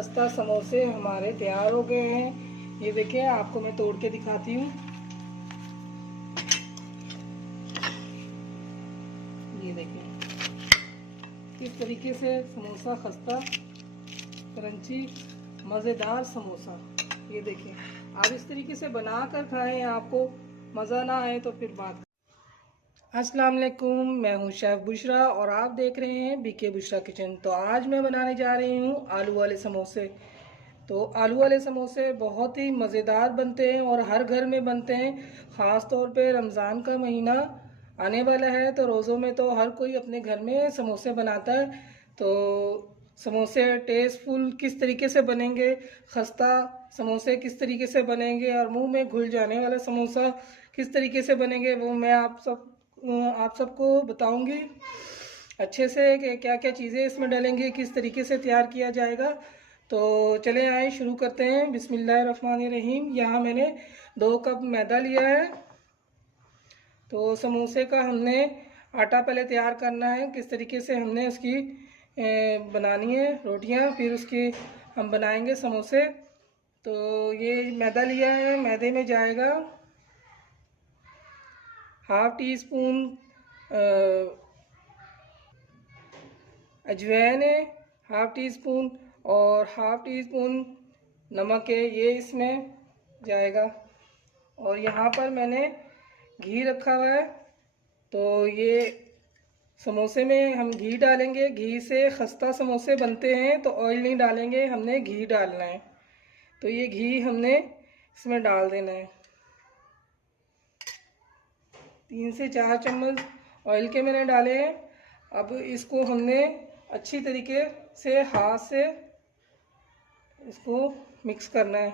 खस्ता समोसे हमारे तैयार हो गए हैं। ये देखिए, आपको मैं तोड़ के दिखाती हूँ। ये देखिए किस तरीके से समोसा खस्ता क्रंची मज़ेदार समोसा। ये देखिए, आप इस तरीके से बना कर खाएं। आपको मज़ा ना आए तो फिर बात। अस्सलाम वालेकुम, मैं हूँ शेफ़ बुशरा और आप देख रहे हैं बीके बुशरा किचन। तो आज मैं बनाने जा रही हूँ आलू वाले समोसे। तो आलू वाले समोसे बहुत ही मज़ेदार बनते हैं और हर घर में बनते हैं। ख़ास तौर पे रमज़ान का महीना आने वाला है तो रोज़ों में तो हर कोई अपने घर में समोसे बनाता है। तो समोसे टेस्टफुल किस तरीके से बनेंगे, खस्ता समोसे किस तरीके से बनेंगे और मुंह में घुल जाने वाला समोसा किस तरीके से बनेंगे, वो मैं आप सबको बताऊंगी अच्छे से कि क्या क्या चीज़ें इसमें डलेंगी, किस तरीके से तैयार किया जाएगा। तो चले आए शुरू करते हैं। बिस्मिल्लाहिर्रहमानिर्रहीम। यहाँ मैंने 2 कप मैदा लिया है। तो समोसे का हमने आटा पहले तैयार करना है, किस तरीके से हमने उसकी बनानी है रोटियां, फिर उसकी हम बनाएंगे समोसे। तो ये मैदा लिया है, मैदे में जाएगा हाफ टी स्पून अजवाइन है, हाफ टी स्पून और हाफ टी स्पून नमक है, ये इसमें जाएगा। और यहाँ पर मैंने घी रखा हुआ है। तो ये समोसे में हम घी डालेंगे। घी से खस्ता समोसे बनते हैं तो ऑयल नहीं डालेंगे, हमने घी डालना है। तो ये घी हमने इसमें डाल देना है। 3 से 4 चम्मच ऑयल के मैंने डाले हैं। अब इसको हमने अच्छी तरीके से हाथ से इसको मिक्स करना है।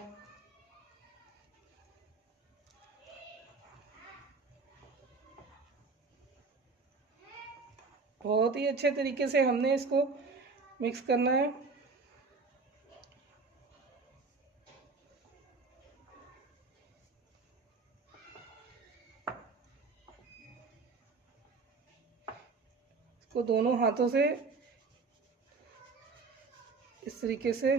बहुत ही अच्छे तरीके से हमने इसको मिक्स करना है। इसको दोनों हाथों से इस तरीके से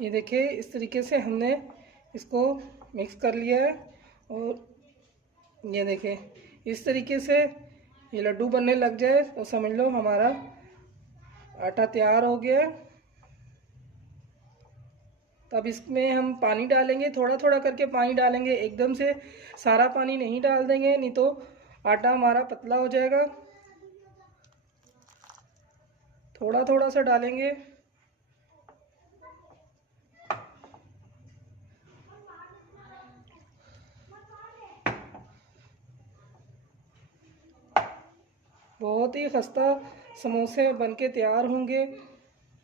ये देखिए, इस तरीके से हमने इसको मिक्स कर लिया है। और ये देखिए, इस तरीके से ये लड्डू बनने लग जाए तो समझ लो हमारा आटा तैयार हो गया है। तब इसमें हम पानी डालेंगे, थोड़ा थोड़ा करके पानी डालेंगे, एकदम से सारा पानी नहीं डाल देंगे, नहीं तो आटा हमारा पतला हो जाएगा। थोड़ा थोड़ा सा डालेंगे। बहुत ही खस्ता समोसे बनके तैयार होंगे।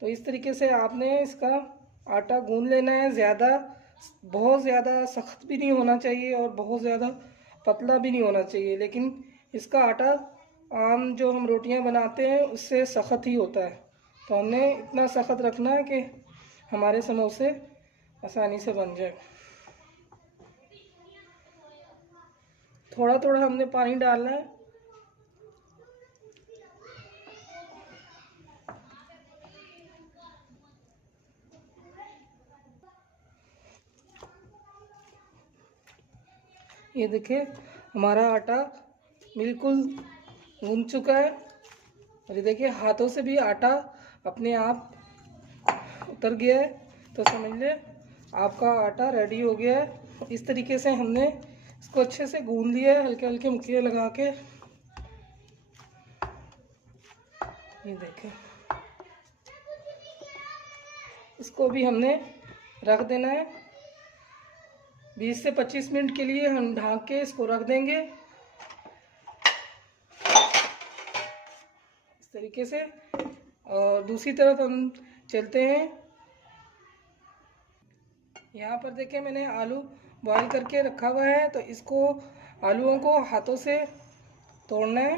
तो इस तरीके से आपने इसका आटा गूंद लेना है। बहुत ज़्यादा सख्त भी नहीं होना चाहिए और बहुत ज़्यादा पतला भी नहीं होना चाहिए, लेकिन इसका आटा आम जो हम रोटियां बनाते हैं उससे सख्त ही होता है। तो हमने इतना सख्त रखना है कि हमारे समोसे आसानी से बन जाए। थोड़ा थोड़ा हमने पानी डालना है। ये देखिए, हमारा आटा बिल्कुल गूंद चुका है। और ये देखिए, हाथों से भी आटा अपने आप उतर गया है। तो समझ ले आपका आटा रेडी हो गया है। इस तरीके से हमने इसको अच्छे से गूंद लिया है, हल्के हल्के मुक्के लगा के। ये देखें, इसको भी हमने रख देना है। 20 से 25 मिनट के लिए हम ढक के इसको रख देंगे इस तरीके से। और दूसरी तरफ हम चलते हैं। यहाँ पर देखें, मैंने आलू बॉईल करके रखा हुआ है। तो इसको आलूओं को हाथों से तोड़ना है।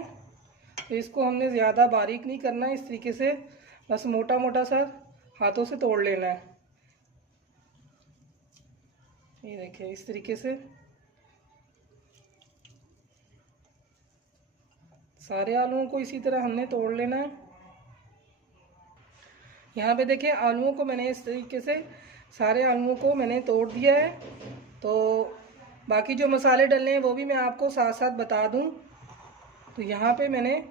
तो इसको हमने ज़्यादा बारीक नहीं करना है, इस तरीके से बस मोटा मोटा सा हाथों से तोड़ लेना है। ये देखिए इस तरीके से सारे आलूओं को इसी तरह हमने तोड़ लेना है। यहाँ पे देखिए आलूओं को मैंने इस तरीके से सारे आलूओं को मैंने तोड़ दिया है। तो बाकी जो मसाले डलने हैं वो भी मैं आपको साथ साथ बता दूं। तो यहाँ पे मैंने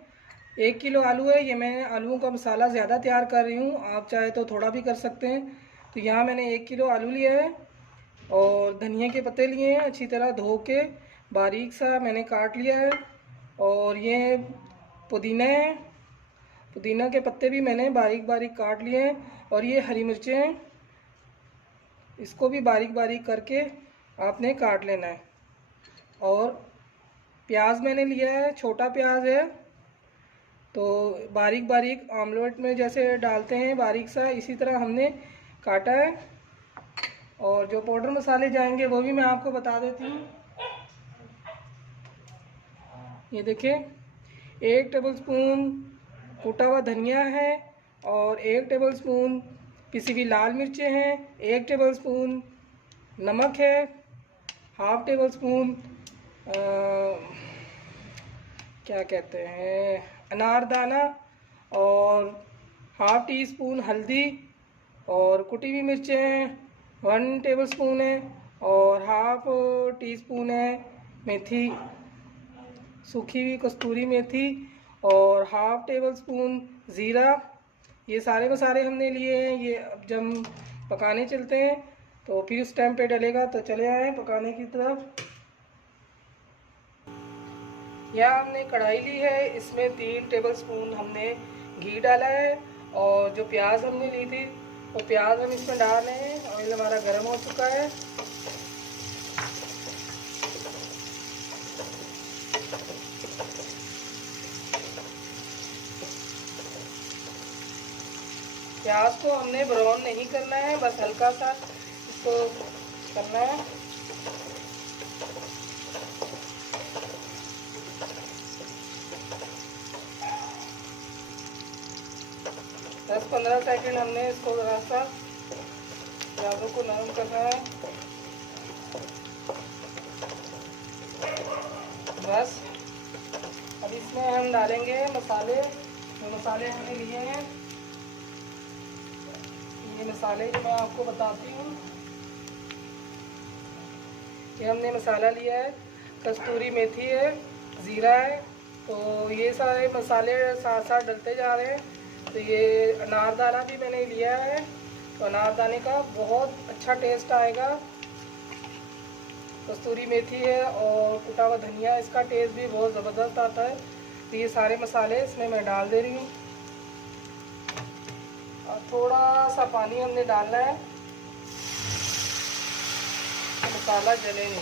1 किलो आलू है, ये मैं आलूओं का मसाला ज़्यादा तैयार कर रही हूँ, आप चाहे तो थोड़ा भी कर सकते हैं। तो यहाँ मैंने 1 किलो आलू लिया है और धनिया के पत्ते लिए हैं, अच्छी तरह धो के बारीक सा मैंने काट लिया है। और ये पुदीना है, पुदीना के पत्ते भी मैंने बारीक बारीक काट लिए हैं। और ये हरी मिर्चें हैं, इसको भी बारीक बारीक करके आपने काट लेना है। और प्याज मैंने लिया है, छोटा प्याज है, तो बारीक बारीक ऑमलेट में जैसे डालते हैं बारीक सा, इसी तरह हमने काटा है। और जो पाउडर मसाले जाएंगे वो भी मैं आपको बता देती हूँ। ये देखिए 1 टेबलस्पून कूटा हुआ धनिया है और 1 टेबलस्पून पिसी हुई लाल मिर्चें हैं, 1 टेबलस्पून नमक है, हाफ टेबलस्पून क्या कहते हैं अनारदाना, और हाफ टी स्पून हल्दी, और कुटी हुई मिर्चें 1 टेबलस्पून है, और हाफ टी स्पून है मेथी, सूखी हुई कस्तूरी मेथी, और हाफ टेबल स्पून ज़ीरा। ये सारे मसाले हमने लिए हैं। ये अब जब पकाने चलते हैं तो फिर उस टाइम पे डलेगा। तो चले आए पकाने की तरफ। यहाँ हमने कढ़ाई ली है, इसमें 3 टेबल स्पून हमने घी डाला है। और जो प्याज हमने ली थी वो प्याज हम इसमें डाल रहे हैं। ऑयल हमारा गर्म हो चुका है। प्याज को हमने ब्राउन नहीं करना है, बस हल्का सा इसको करना है। दस 15 सेकंड हमने इसको जरा सा प्याजों को नरम करना है। बस अब इसमें हम डालेंगे मसाले। जो मसाले हमने लिए हैं, ये मसाले जो मैं आपको बताती हूँ। ये हमने मसाला लिया है, कस्तूरी मेथी है, ज़ीरा है। तो ये सारे मसाले साथ साथ डलते जा रहे हैं। तो ये अनारदाना भी मैंने लिया है, तो अनारदाने का बहुत अच्छा टेस्ट आएगा। कस्तूरी मेथी है और कुटा हुआ धनिया, इसका टेस्ट भी बहुत ज़बरदस्त आता है। तो ये सारे मसाले इसमें मैं डाल दे रही हूँ। और थोड़ा सा पानी हमने डालना है, तो मसाला जले नहीं।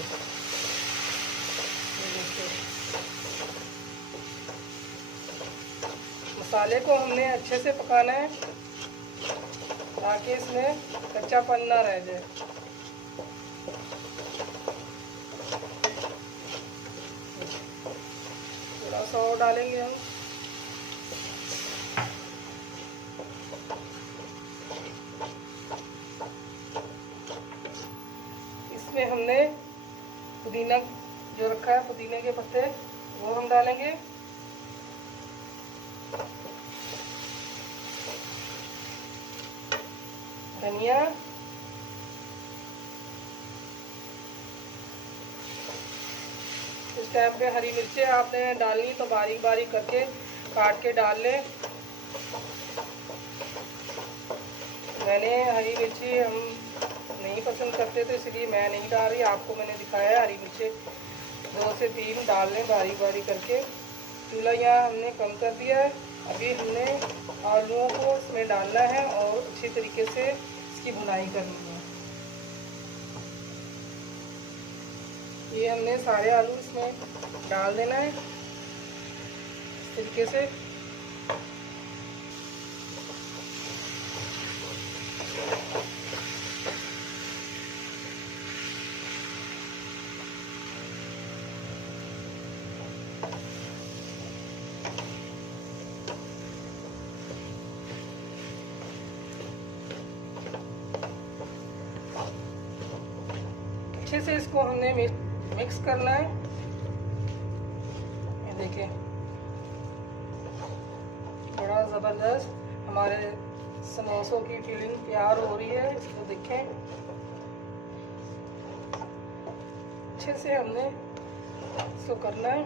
मसाले को हमने अच्छे से पकाना है ताकि इसमें कच्चापन ना रह जाए। थोड़ा सा और डालेंगे हम। इसमें हमने पुदीना जो रखा है, पुदीने के पत्ते, वो हम डालेंगे। धनिया, इस टाइम पे हरी मिर्चें आपने डालनी तो बारीक बारीक करके काट के डाल लें। मैंने हरी मिर्ची हम नहीं पसंद करते तो इसलिए मैं नहीं डाल रही, आपको मैंने दिखाया है। हरी मिर्चें 2 से 3 डाल लें बारीक बारीक करके। चूल्हा यहाँ हमने कम कर दिया है। अभी हमने आलूओं को इसमें डालना है और अच्छी तरीके से इसकी भुनाई करनी है। ये हमने सारे आलू इसमें डाल देना है इस तरीके से। अच्छे से इसको हमने मिक्स करना है। ये देखिए बड़ा ज़बरदस्त हमारे समोसों की फीलिंग तैयार हो रही है। इसको देखें, अच्छे से हमने इसको करना है।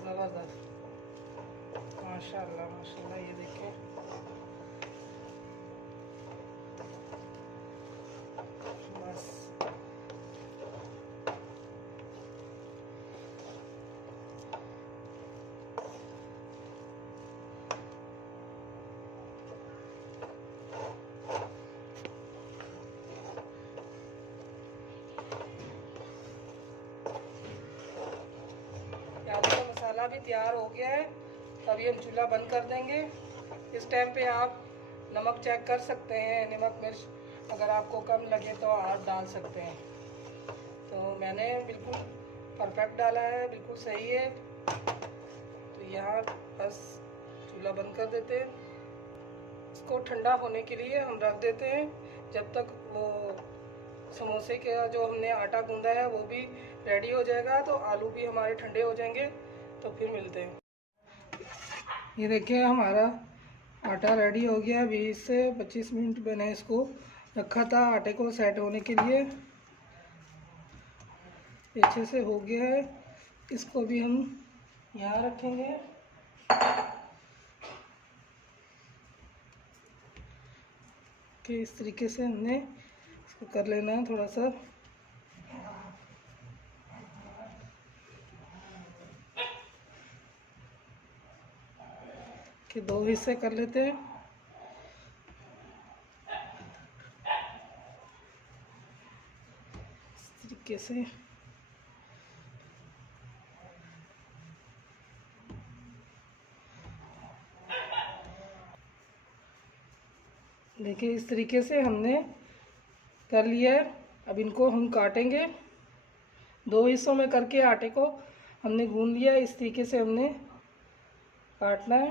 ज़बरदस्त, माशाल्लाह माशाल्लाह। ये देखें बस मसाला भी तैयार हो गया है। अभी हम चूल्हा बंद कर देंगे। इस टाइम पे आप नमक चेक कर सकते हैं, नमक मिर्च अगर आपको कम लगे तो आप डाल सकते हैं। तो मैंने बिल्कुल परफेक्ट डाला है, बिल्कुल सही है। तो यहाँ बस चूल्हा बंद कर देते हैं। इसको ठंडा होने के लिए हम रख देते हैं जब तक वो समोसे का जो हमने आटा गूंदा है वो भी रेडी हो जाएगा। तो आलू भी हमारे ठंडे हो जाएंगे, तो फिर मिलते हैं। ये देखिए हमारा आटा रेडी हो गया। 20 से 25 मिनट मैंने इसको रखा था आटे को सेट होने के लिए। अच्छे से हो गया है। इसको भी हम यहाँ रखेंगे। कि इस तरीके से हमने इसको कर लेना है थोड़ा सा। कि 2 हिस्से कर लेते हैं। इस तरीके से देखिए, इस तरीके से हमने कर लिया है। अब इनको हम काटेंगे। 2 हिस्सों में करके आटे को हमने गूंद लिया है। इस तरीके से हमने काटना है।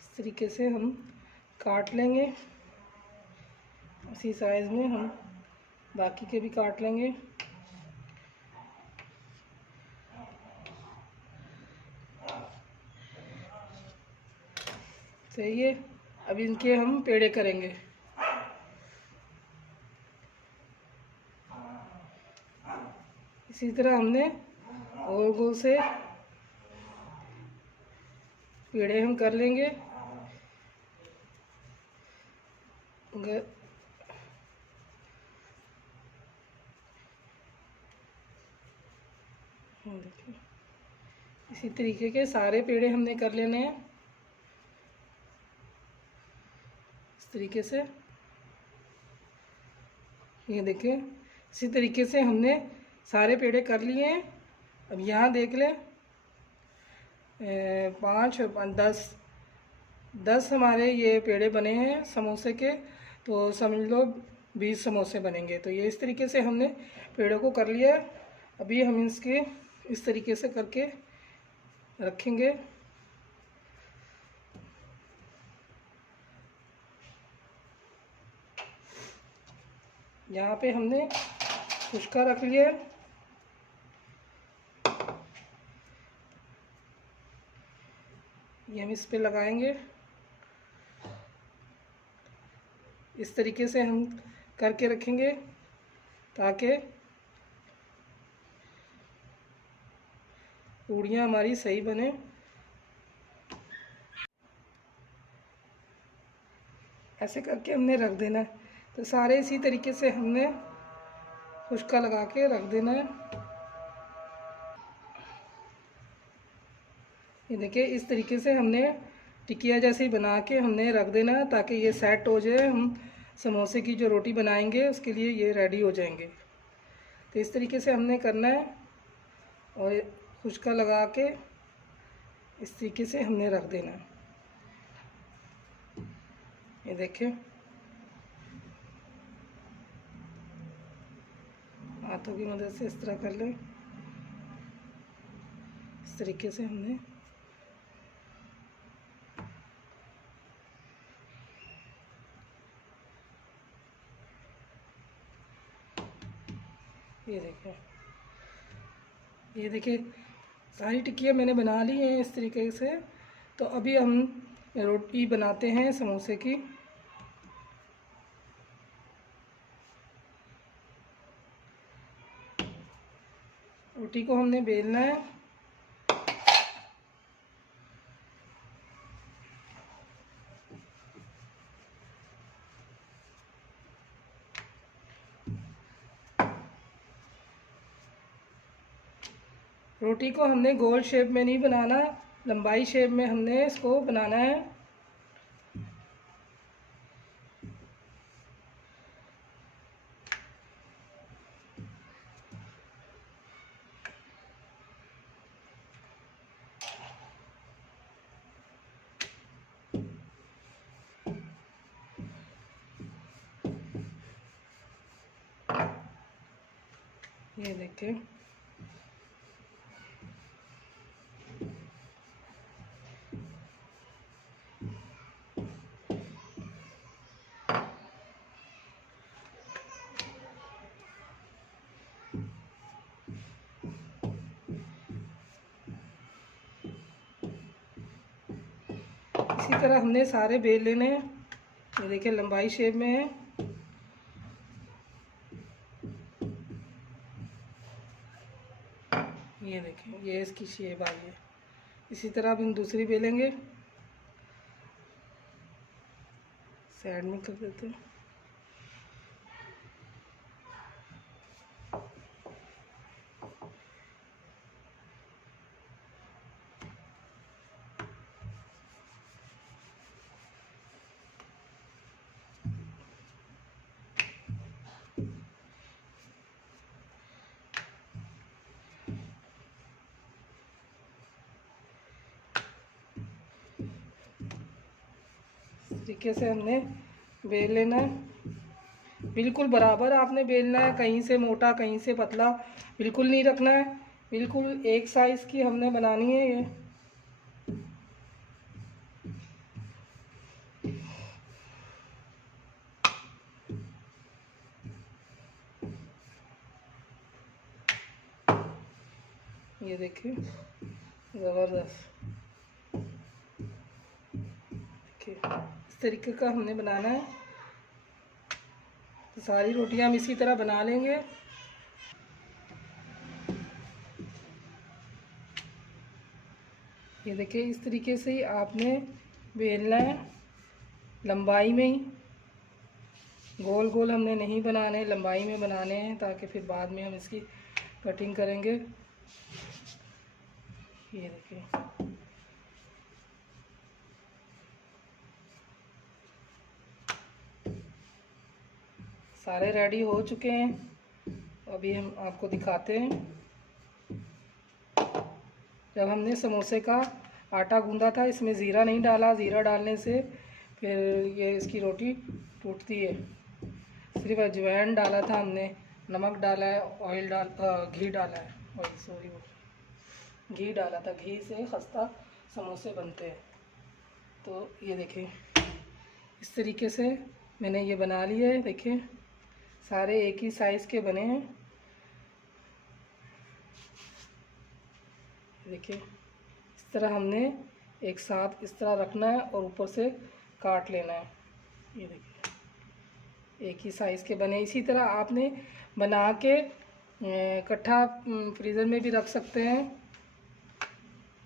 इस तरीके से हम काट लेंगे। उसी साइज़ में हम बाकी के भी काट लेंगे। सही है। अब इनके हम पेड़े करेंगे। इसी तरह हमने गोल गोल से पेड़े हम कर लेंगे। देखिए, इसी तरीके के सारे पेड़े हमने कर लेने हैं। इस तरीके से ये देखिए, इसी तरीके से हमने सारे पेड़े कर लिए हैं। अब यहाँ देख लें, 5 और 10 हमारे ये पेड़े बने हैं समोसे के। तो समझ लो 20 समोसे बनेंगे। तो ये इस तरीके से हमने पेड़ों को कर लिया है। अभी हम इसके इस तरीके से करके रखेंगे। यहाँ पे हमने खुशका रख लिया है। ये हम इस पे लगाएंगे। इस तरीके से हम करके रखेंगे ताकि पूड़ियाँ हमारी सही बने। ऐसे करके हमने रख देना है। तो सारे इसी तरीके से हमने खुशका लगा के रख देना है। ये देखिए, इस तरीके से हमने टिकिया जैसे ही बना के हमने रख देना है ताकि ये सेट हो जाए। हम समोसे की जो रोटी बनाएंगे उसके लिए ये रेडी हो जाएंगे। तो इस तरीके से हमने करना है और खुशका लगा के इस तरीके से हमने रख देना है। ये देखिए, हाथों की मदद से इस तरह कर लें। तरीके से हमने ये देखिए सारी टिक्कियाँ मैंने बना ली हैं इस तरीके से। तो अभी हम रोटी बनाते हैं समोसे की। रोटी को हमने बेलना है। रोटी को हमने गोल शेप में नहीं बनाना, लंबाई शेप में हमने इसको बनाना है। ये देखिए इसी तरह हमने सारे बेल लेने हैं। ये देखिए लंबाई शेप में है। ये देखिए ये इसकी शेप आई है। इसी तरह अब हम दूसरी बेलेंगे। साइड में कर देते हैं। तरीके से हमने बेल लेना है। बिल्कुल बराबर आपने बेलना है, कहीं से मोटा कहीं से पतला बिल्कुल नहीं रखना है। बिल्कुल एक साइज़ की हमने बनानी है ये देखिए ज़बरदस्त। इस तरीके का हमने बनाना है। तो सारी रोटियां हम इसी तरह बना लेंगे। ये देखिए इस तरीके से ही आपने बेलना है, लंबाई में ही। गोल गोल हमने नहीं बनाने, लंबाई में बनाने हैं, ताकि फिर बाद में हम इसकी कटिंग करेंगे। ये देखिए सारे रेडी हो चुके हैं। अभी हम आपको दिखाते हैं। जब हमने समोसे का आटा गूंदा था, इसमें ज़ीरा नहीं डाला। ज़ीरा डालने से फिर ये इसकी रोटी टूटती है। सिर्फ अजवाइन डाला था हमने, नमक डाला है, ऑयल घी डाला है, ऑयल सॉरी घी डाला था। घी से खस्ता समोसे बनते हैं। तो ये देखिए इस तरीके से मैंने ये बना लिए। देखिए सारे एक ही साइज़ के बने हैं। देखिए इस तरह हमने एक साथ इस तरह रखना है और ऊपर से काट लेना है। ये देखिए एक ही साइज़ के बने। इसी तरह आपने बना के इकट्ठा फ्रीज़र में भी रख सकते हैं।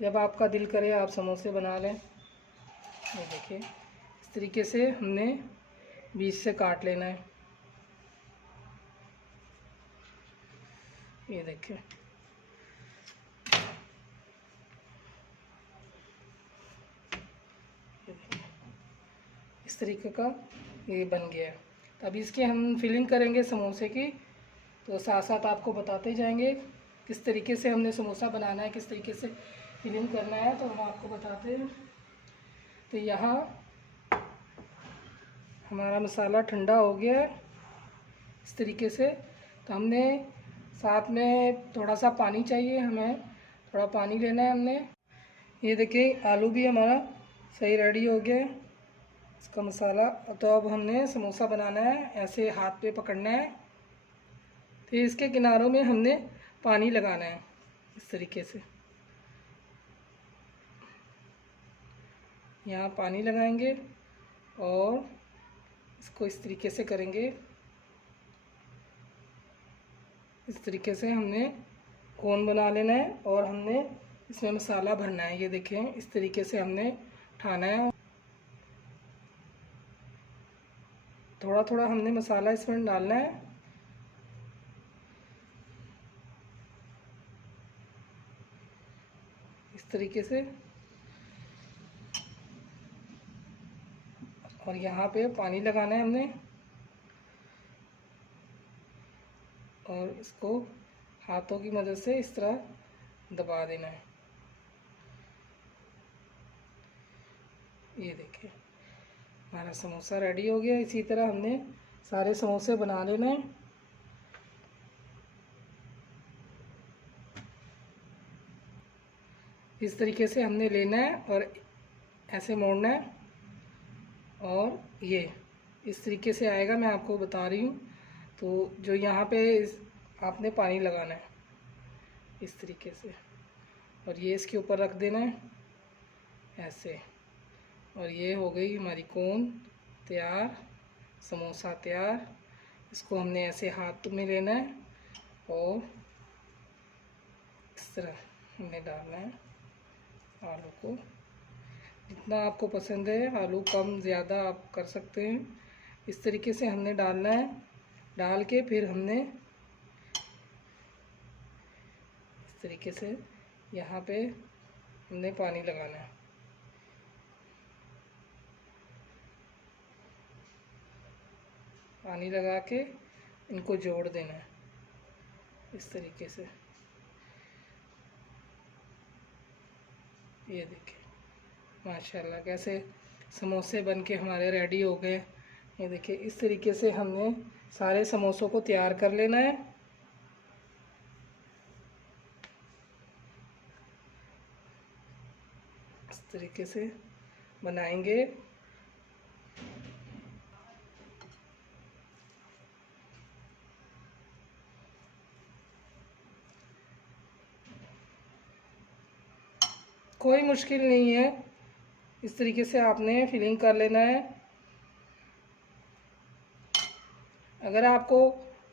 जब आपका दिल करे आप समोसे बना लें। ये देखिए इस तरीके से हमने बीच से काट लेना है। ये देखिए इस तरीके का ये बन गया है। तो अभी इसकी हम फिलिंग करेंगे समोसे की। तो साथ साथ आपको बताते जाएंगे किस तरीके से हमने समोसा बनाना है, किस तरीके से फिलिंग करना है। तो हम आपको बताते हैं। तो यहाँ हमारा मसाला ठंडा हो गया है इस तरीके से। तो हमने साथ में थोड़ा सा पानी चाहिए हमें। थोड़ा पानी लेना है हमने। ये देखिए आलू भी हमारा सही रेडी हो गया है, इसका मसाला। तो अब हमने समोसा बनाना है, ऐसे हाथ पे पकड़ना है, तो इसके किनारों में हमने पानी लगाना है इस तरीके से। यहाँ पानी लगाएंगे और इसको इस तरीके से करेंगे। इस तरीके से हमने कोन बना लेना है और हमने इसमें मसाला भरना है। ये देखें इस तरीके से हमने उठाना है, थोड़ा थोड़ा हमने मसाला इसमें डालना है। इस तरीके से, और यहाँ पे पानी लगाना है हमने और इसको हाथों की मदद से इस तरह दबा देना है। ये देखिए हमारा समोसा रेडी हो गया। इसी तरह हमने सारे समोसे बना लेना है। इस तरीके से हमने लेना है और ऐसे मोड़ना है और ये इस तरीके से आएगा। मैं आपको बता रही हूँ। तो जो यहाँ पे आपने पानी लगाना है इस तरीके से, और ये इसके ऊपर रख देना है ऐसे। और ये हो गई हमारी कोन तैयार, समोसा तैयार। इसको हमने ऐसे हाथ में लेना है और इस तरह हमने डालना है आलू को। जितना आपको पसंद है, आलू कम ज़्यादा आप कर सकते हैं। इस तरीके से हमने डालना है। डाल के फिर हमने इस तरीके से यहाँ पे हमने पानी लगाना है। पानी लगा के इनको जोड़ देना है इस तरीके से। ये देखिए माशाल्लाह कैसे समोसे बनके हमारे रेडी हो गए। ये देखिए इस तरीके से हमने सारे समोसों को तैयार कर लेना है। इस तरीके से बनाएंगे। कोई मुश्किल नहीं है, इस तरीके से आपने फिलिंग कर लेना है। अगर आपको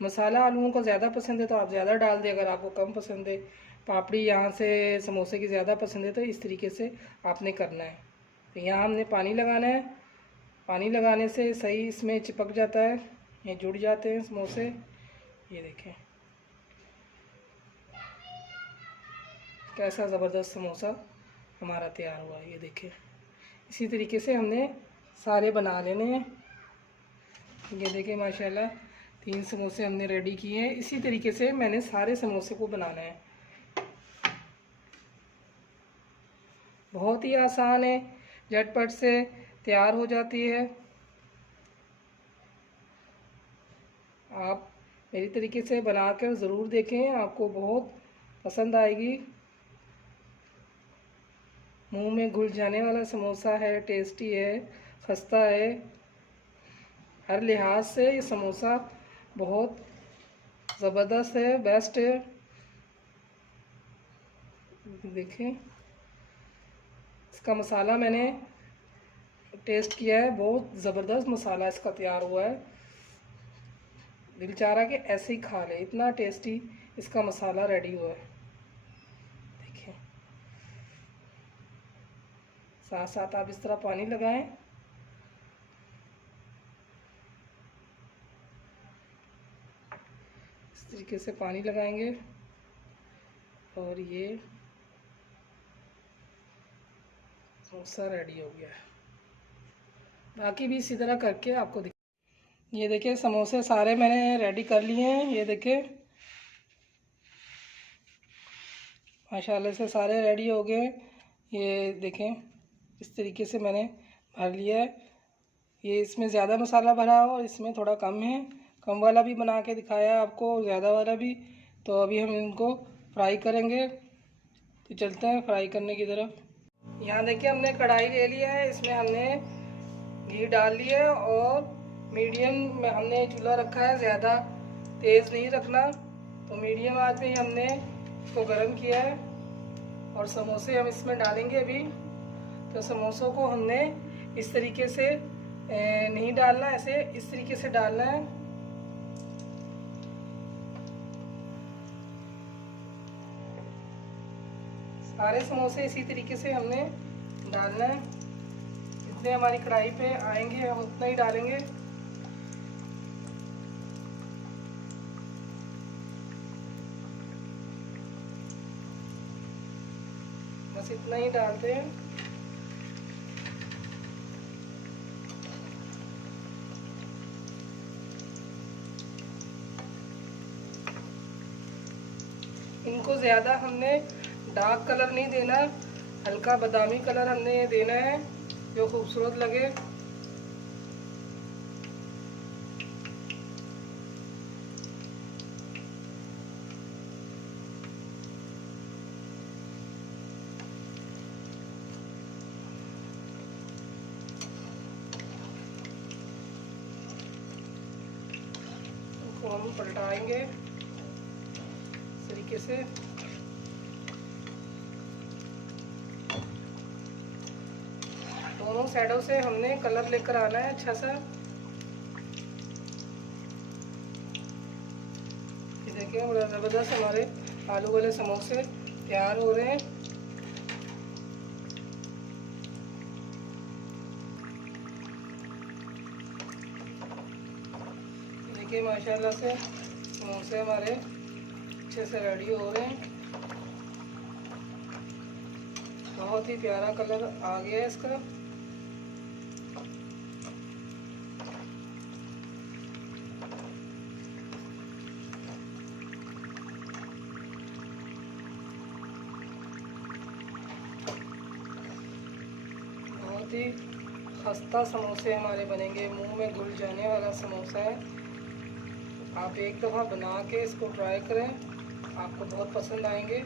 मसाला आलूओं का ज़्यादा पसंद है तो आप ज़्यादा डाल दें। अगर आपको कम पसंद है, पापड़ी यहाँ से समोसे की ज़्यादा पसंद है, तो इस तरीके से आपने करना है। तो यहाँ हमने पानी लगाना है। पानी लगाने से सही इसमें चिपक जाता है, ये जुड़ जाते हैं समोसे। ये देखें कैसा ज़बरदस्त समोसा हमारा तैयार हुआ है। ये देखें इसी तरीके से हमने सारे बना लेने हैं। ये देखें माशाल्लाह 3 समोसे हमने रेडी किए हैं। इसी तरीके से मैंने सारे समोसे को बनाना है। बहुत ही आसान है, झटपट से तैयार हो जाती है। आप मेरी तरीके से बनाकर ज़रूर देखें, आपको बहुत पसंद आएगी। मुंह में घुल जाने वाला समोसा है, टेस्टी है, खस्ता है। हर लिहाज से ये समोसा बहुत ज़बरदस्त है, बेस्ट है। देखें इसका मसाला मैंने टेस्ट किया है, बहुत ज़बरदस्त मसाला इसका तैयार हुआ है। दिल चाह रहा कि ऐसे ही खा ले, इतना टेस्टी इसका मसाला रेडी हुआ है। देखिए साथ साथ आप इस तरह पानी लगाएं। इस तरीके से पानी लगाएंगे और ये समोसा रेडी हो गया है। बाकी भी इसी तरह करके आपको ये देखिए समोसे सारे मैंने रेडी कर लिए हैं। ये देखिए माशाल्लाह से सारे रेडी हो गए। ये देखें इस तरीके से मैंने भर लिया है। ये इसमें ज़्यादा मसाला भरा और इसमें थोड़ा कम है। कम वाला भी बना के दिखाया आपको, ज़्यादा वाला भी। तो अभी हम इनको फ्राई करेंगे। तो चलते हैं फ्राई करने की तरफ। यहाँ देखिए हमने कढ़ाई ले लिया है, इसमें हमने घी डाल लिया है और मीडियम में हमने चूल्हा रखा है, ज़्यादा तेज़ नहीं रखना। तो मीडियम आंच में ही हमने इसको गर्म किया है और समोसे हम इसमें डालेंगे अभी। तो समोसों को हमने इस तरीके से नहीं डालना, ऐसे इस तरीके से डालना है। सारे समोसे इसी तरीके से हमने डालना है। जितने हमारी कढ़ाई पे आएंगे हम उतना ही डालेंगे। बस इतना ही डालते हैं। इनको ज़्यादा हमने डार्क कलर नहीं देना, हल्का बादामी कलर हमने ये देना है जो खूबसूरत लगे। इनको हम पलटाएंगे इस तरीके से। दोनों साइडों से हमने कलर लेकर आना है अच्छा सा। ये देखिए बड़ा ज़बरदस्त हमारे आलू वाले समोसे तैयार हो रहे हैं। देखिए माशाल्लाह से समोसे हमारे अच्छे से रेडी हो रहे हैं। बहुत ही प्यारा कलर आ गया है इसका। बहुत ही खस्ता समोसे हमारे बनेंगे, मुंह में घुल जाने वाला समोसा है। आप एक दफ़ा बना के इसको ट्राई करें, आपको बहुत पसंद आएंगे।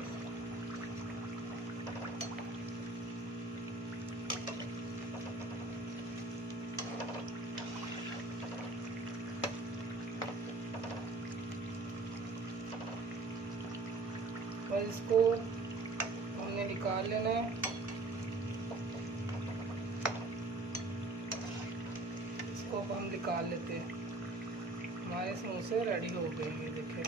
बस इसको हमने निकाल लेना है। इसको हम निकाल लेते हैं। हमारे समोसे रेडी हो गए हैं, देखिए।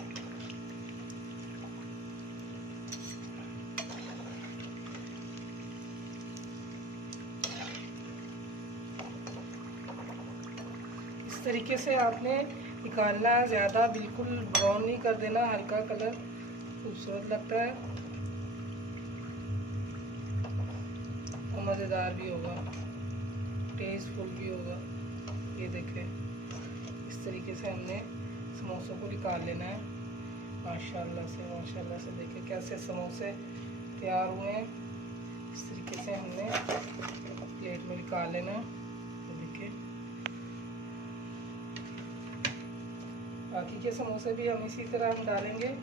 इस तरीके से आपने निकालना है, ज़्यादा बिल्कुल ब्राउन नहीं कर देना, हल्का कलर खूबसूरत लगता है और मज़ेदार भी होगा, टेस्टफुल भी होगा। ये देखें इस तरीके से हमने समोसों को निकाल लेना है। माशाल्लाह से देखिए कैसे समोसे तैयार हुए हैं। इस तरीके से हमने प्लेट में निकाल लेना है। देखिए बाकी के समोसे भी हम इसी तरह हम डालेंगे।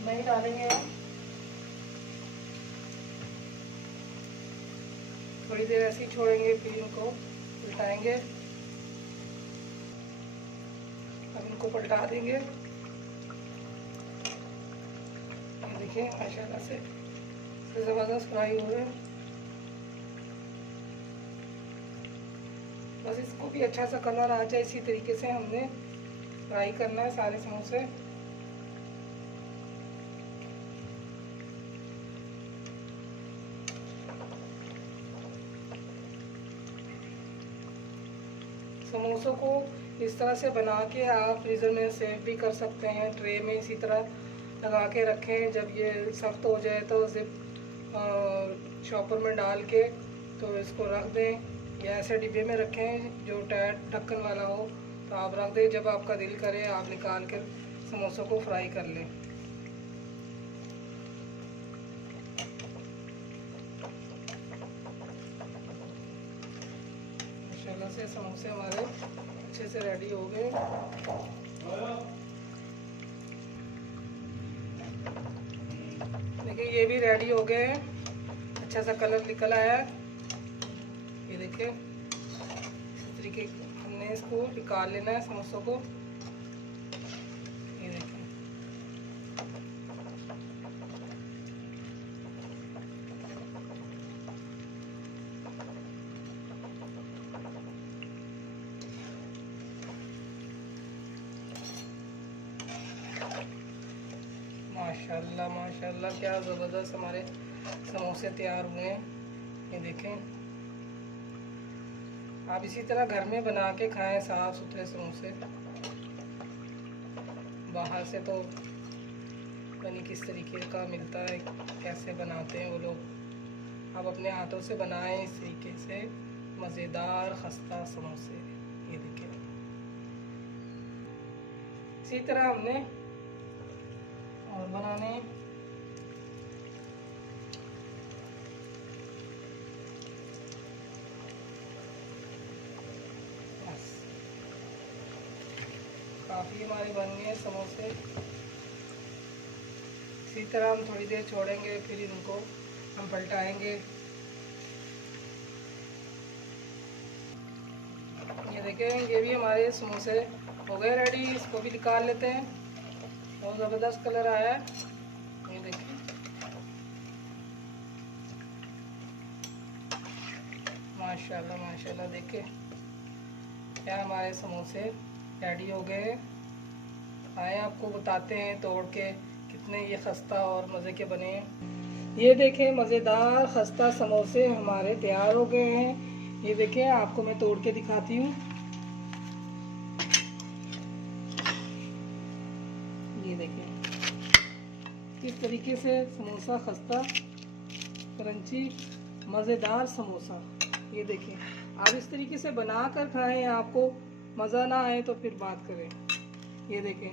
नहीं डालेंगे, थोड़ी देर ऐसे ही छोड़ेंगे, फिर इनको उल्टाएंगे। अब इनको पलटा देंगे। ये देखिए माशाल्लाह से ज़बरदस्त फ्राई हो रहे हैं। बस इसको भी अच्छा सा कलर आ जाए, इसी तरीके से हमने फ्राई करना है सारे समोसे। समोसों को इस तरह से बना के आप फ्रीज़र में सेव भी कर सकते हैं। ट्रे में इसी तरह लगा के रखें, जब ये सख्त हो जाए तो जिप शॉपर में डाल के तो इसको रख दें या ऐसे डिब्बे में रखें जो टायर ढक्कन वाला हो, तो आप रख दें। जब आपका दिल करे आप निकाल कर समोसों को फ्राई कर लें। माशाल्लाह से समोसे हमारे अच्छे से रेडी हो गए। देखिए ये भी रेडी हो गए हैं, अच्छा सा कलर निकल आया है। ये देखिए इस तरीके हमने इसको निकाल लेना है समोसों को। ये देखिए माशाल्लाह माशाल्लाह क्या ज़बरदस्त हमारे समोसे तैयार हुए हैं। ये देखें, आप इसी तरह घर में बना के खाएं साफ़ सुथरे समोसे। बाहर से तो पता नहीं किस तरीके का मिलता है, कैसे बनाते हैं वो लोग। आप अपने हाथों से बनाएं इस तरीके से मज़ेदार खस्ता समोसे। ये देखें इसी तरह हमने और बनाने। बस काफ़ी हमारे बन गए समोसे। इसी तरह हम थोड़ी देर छोड़ेंगे, फिर इनको हम पलटाएंगे। ये देखें ये भी हमारे समोसे हो गए रेडी। इसको भी निकाल लेते हैं। बहुत ज़बरदस्त कलर आया है। ये देखिए माशाल्लाह माशाल्लाह, देखिए क्या हमारे समोसे रेडी हो गए। आए आपको बताते हैं तोड़ के कितने ये खस्ता और मज़े के बने हैं। ये देखें मज़ेदार खस्ता समोसे हमारे तैयार हो गए हैं। ये देखें आपको मैं तोड़ के दिखाती हूँ। ये देखें किस तरीके से समोसा खस्ता क्रंची मज़ेदार समोसा। ये देखें आप इस तरीके से बना कर खाएं, आपको मज़ा ना आए तो फिर बात करें। ये देखें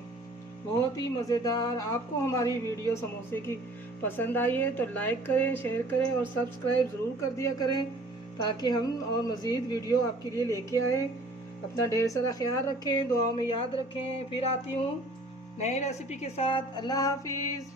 बहुत ही मज़ेदार। आपको हमारी वीडियो समोसे की पसंद आई है तो लाइक करें, शेयर करें और सब्सक्राइब ज़रूर कर दिया करें, ताकि हम और मज़ीद वीडियो आपके लिए लेके आए। अपना ढेर सारा ख्याल रखें, दुआओं में याद रखें। फिर आती हूँ नई रेसिपी के साथ। अल्लाह हाफिज़।